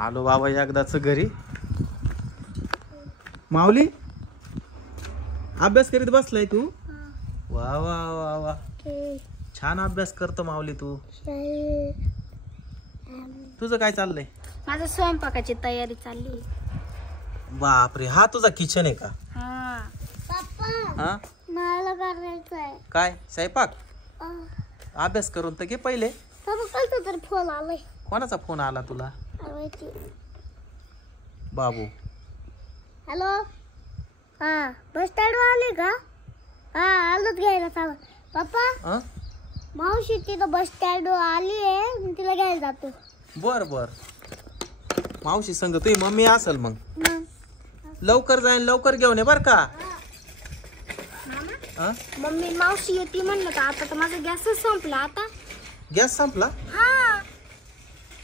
आलो बाबा एकदाच घरी. माऊली अभ्यास करीत बसलाय तू? वा वा वा वा, छान अभ्यास करतो माऊली तू. तुझं काय चाललंय? माझं स्वयंपाकाची तयारी चालली. बापरे, हा तुझा किचन आहे का? हा मला करायचंय काय स्वयंपाक? अभ्यास करून तर घे पहिले. तर फोन आलाय. कोणाचा फोन आला तुला? बाबू. हॅलो, हा बस स्टँड आले का? हा आलोच घ्यायला. चाल पप्पा, मावशी तिथं बस स्टँड आली आहे, मी तिला घ्यायला जातो. बर बर, मावशी संग तुझी मम्मी असेल मग. लवकर जाईन, लवकर घेऊन ये बर का. मम्मी मावशी येते म्हणलं का? आता तर माझा गॅसच संपला. आता गॅस संपला? हा.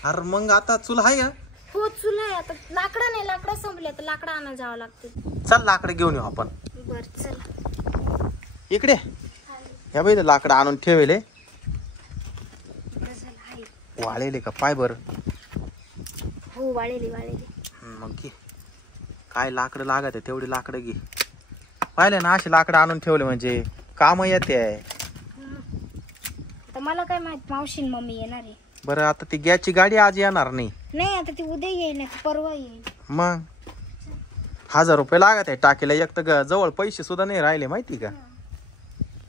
अरे मग आता चूल आहे का? हो चूल आहे. आता लाकडं नाही, लाकडं संपले तर लाकडं आणायला जावं लागते. चल लाकडं घेऊन येऊ आपण. बर चला. इकडे ह्या बाई लाकडं आणून ठेवले. वाळेले का पाय बर? हो वाळेले वाळेले. मग घे, काय लाकडं लागत आहे तेवढी लाकडं घे. पाहिले ना, अशी लाकडं आणून ठेवले म्हणजे काम येते. तर मला काय माहित मावशी मम्मी येणार आहे. बरं आता ती गॅसची गाडी आज येणार नाही. नाही, आता ती उद्या येईल ना, परवा येईल. मग 1000 रुपये लागत आहे टाकीला. एक तर जवळ पैसे सुद्धा नाही राहिले माहिती का.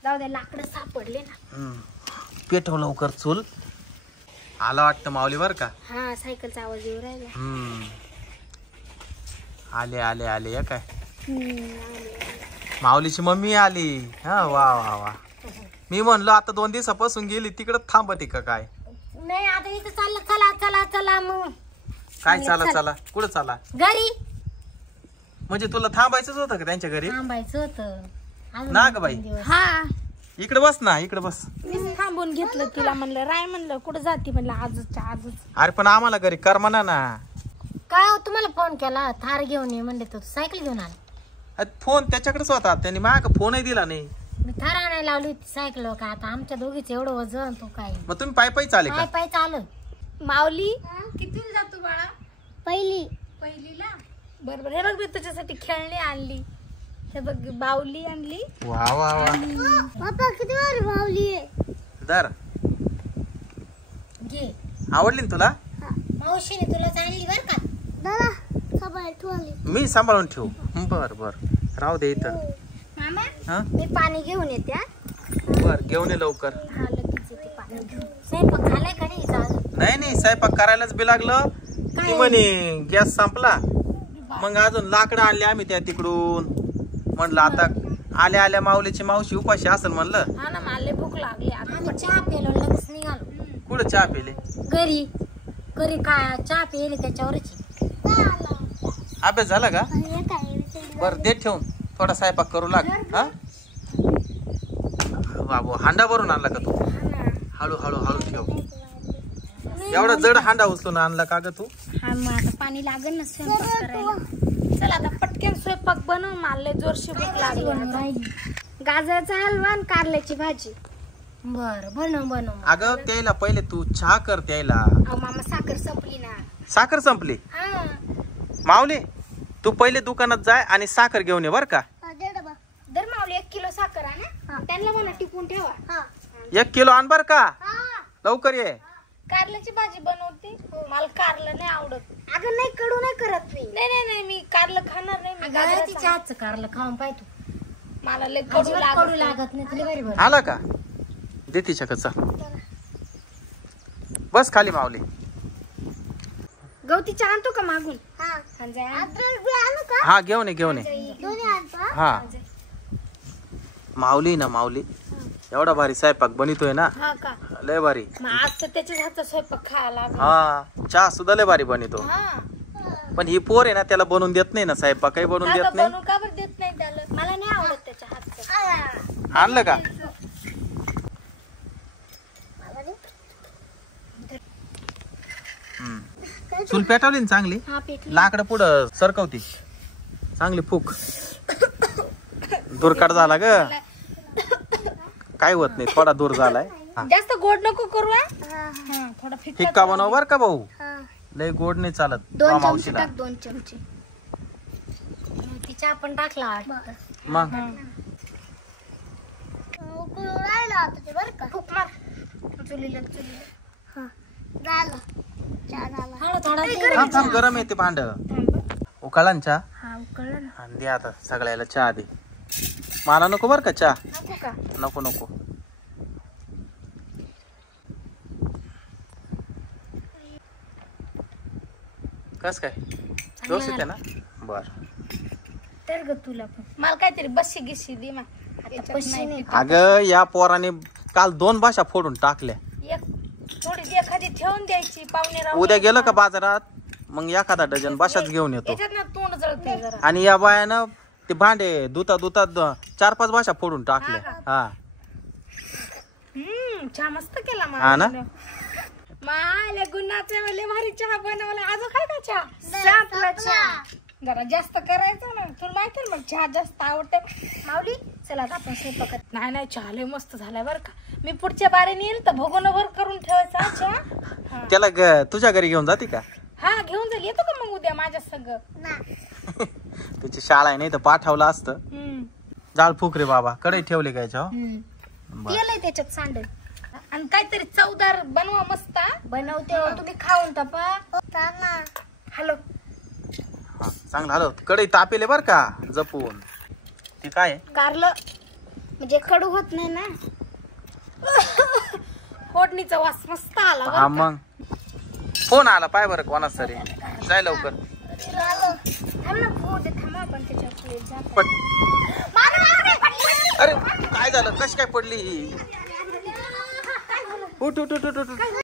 जाऊ दे, लाकडं सापडले ना. पेटव लवकर चूल. आला वाटतं माऊली बर का. हा, सायकलचा आवाज येऊ राहिला. आले आले आले या काय. माऊलीची मम्मी आली. हा वा वा वा. मी म्हणलो आता 2 दिवसापासून गेली तिकडं थांबती का काय? नाही, आता इथं चाललं. चला चला चला. मग काय चला चला? कुठं चला? घरी. म्हणजे तुला थांबायचंच होतं का त्यांच्या घरी? थांबायचं होतं ना ग बाई. हा, इकडे बस ना, इकडे बस. मी थांबून घेतलं तिला. म्हणलं राय, म्हणलं कुठं जाते, म्हणलं आजच आजच. अरे पण आम्हाला घरी करमना ना. काय हो, तुम्हाला फोन केला थार घेऊन ये म्हणले तर सायकल घेऊन आला. फोन त्याच्याकडेच होता, त्यांनी माझ्या फोनही दिला नाही. मी थार आणायला लावली होती सायकल. का आता आमच्या दोघीच एवढं वजन, तो काय मग तुम्ही पायी पायी चाले का? पाय पाय चालत. माऊली कितीला जातो बाळा? पहिलीला. बरोबर. हे बघ, मी तुझ्यासाठी खेळणी आणली. हे बघ, बावली आणली. वा वा वा. पप्पा किती वारी बावली आहे. दर घे. आवडली ना तुला? मावशीने तुला आणली बर का. दादा सांभाळ ठेवली. मी सांभाळून ठेवू. बर बर, राहू दे इथं. मामा, मी पाणी घेऊन येते. बर, घेऊन ये लवकर. हा, लगेच येते पाणी घेऊन. स्वयंपाक झालाय का नाही? नाही स्वयंपाक करायलाच बी लागलं. ती म्हणे गॅस संपला. मग अजून लाकडं आणले आम्ही त्या तिकडून. म्हणलं आता आल्या आल्या माऊलीची मावशी उपाशी असेल म्हणलं. हा ना, मला भूक लागली. आता चहा पेलो, लगेच निघालो. कुठं चहा पेले? घरी. घरी काय चहा पेले त्याच्यावरच. अभ्यास झाला का? बर दे ठेवून, थोडा स्वयंपाक करू लाग. हा बाबू, हांडा भरून आणला का तू? हळू हळू हळू ठेव. एवढा जड हांडा उचलून आणला का ग तू? हा, मग आता पाणी लागेल ना स्वयंपाक करायला. चल आता पटकन स्वयंपाक बनव. मला जोरशी भूक लागली. गाजराचा हलवा आणि कारल्याची भाजी. बर, बनव. अगं त्याला पहिले तू चहा कर त्याला. मामा, साखर संपली ना. साखर संपली? हा. माऊली, तू पहिले दुकानात जाय आणि साखर घेऊन ये बर का. दर माऊली 1 किलो साखर आणा. त्यांना म्हणा टिपून ठेवा. 1 किलो आण बर का. लवकर ये. कारल्याची भाजी बनवते. मला कारलं नाही आवडत. अगं नाही, कडू नाही करत मी. नाही, मी कारलं खाणार नाही. तिच्या हातचं कारलं खाऊन पाय तू. मला लय कडू लागत नाही. आला का? दे तिच्याकडचा. बस खाली माऊली. गवती चहा आणतो का मागून? हा घेऊन ये. हा माऊली ना, माऊली एवढा भारी स्वयंपाक बनवतोय ना. हा का? लय भारी. आज तर त्याच्या हातचा स्वयंपाक खायला. हा, चहा सुद्धा लय भारी बनवतो. पण ही पोर आहे ना, त्याला बनवून देत नाही ना स्वयंपाक. काही बनवून देत नाही. का बरं देत नाही त्याला? मला नाही आवडत त्याच्या हातचं. आणलं का? चूल पेटवली ना चांगली. लाकडं पुढं सरकवती चांगली. फूक दूरकाट झाला ग. काय होत नाही, थोडा दूर झालाय. जास्त गोड नको करू. थोडा फिक्का बनव बर का भाऊ. लय गोड नाही चालत. दोन चमचे मावशीला टाक, 2 चमचे. तिच्या आपण टाकला वाटतं. मग राहिला आता ते बरं का. फूक मार चुलीला. हा झालं. चहा झाला. थांब गरम येते भांड. उकळला ना चहा? हा उकळलं ना. आणि दे आता सगळ्याला चहा दे. मला नको बर का चहा. नको का? नको. कस काय व्यवस्थित आहे ना? बर. तर ग तुला पण मला काहीतरी बशी गिशी दे. अगं या पोराने काल 2 भाषा फोडून टाकल्या. थोडी एखादी ठेवून द्यायची. पाहुणे उद्या गेलं का बाजारात मग एखादा डझन भाषाच घेऊन येतो. तोंड जळते जरा. आणि या बायानं ते भांडे धुता 4-5 भाषा फोडून टाकल्या. हा चहा मस्त केला. हा ना. माल्या गुणाचे वाले भारी चहा बनवला. अजून काय का चहा? चहा जरा जास्त करायचं ना. तुला माहिती ना मग चहा जास्त आवडते. माऊली चला आता आपण स्वयंपाकात. नाही चहा लय मस्त झालाय बरं का. मी पुढच्या बारीने येईल तर भगोनभर करून ठेवायचा चहा. त्याला तुझ्या घरी घेऊन जाते का? हा घेऊन जाईल. येतो का मग उद्या माझ्या सगळं? तुझी शाळा आहे नाही तर पाठवलं असतं. जाळ फुक रे बाबा. कडे ठेवले काय तेल त्याच्यात सांडल. आणि काहीतरी चवदार बनवा मस्त. बनवते तुम्ही खाऊन तपा. हॅलो चांगलं हॅलो. कडे तापेले बर का जपून. ते काय कारलं म्हणजे कडू होत नाही ना. फोडणीचा वास मस्त आला. हा मग फोन आला पाय बरं कोणाच तरी. जाय लवकर. अरे काय झालं? कशी काय पडली? उठ.